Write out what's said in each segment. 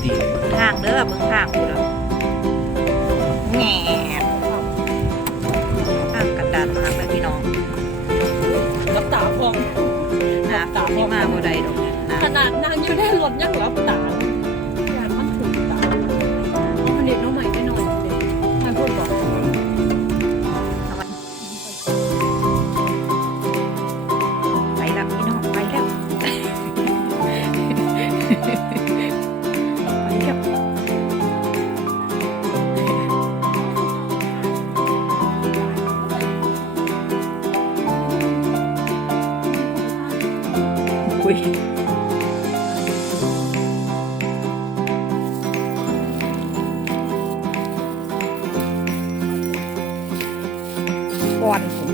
เบิ่งห่างกูแล้วแง่ห่างกันดานมากเลยพี่น้องกับตาพองนะตาที่มาบ่ได้ดอกนะขนาดนั่งอยู่ในรถยังรับตา อุ้ยก่อน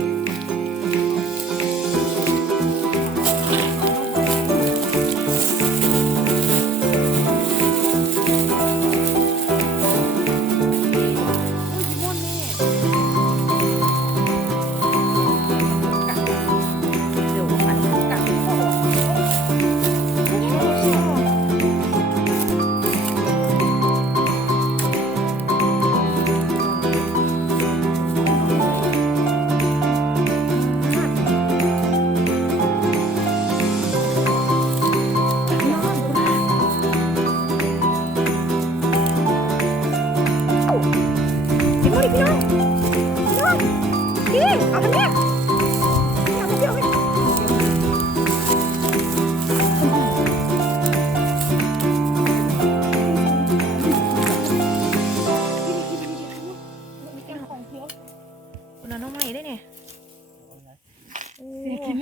เอาทำไมเอาไปเที่ยวไปคุณเอาน้องใหม่ได้เนี่ยโอ้กิน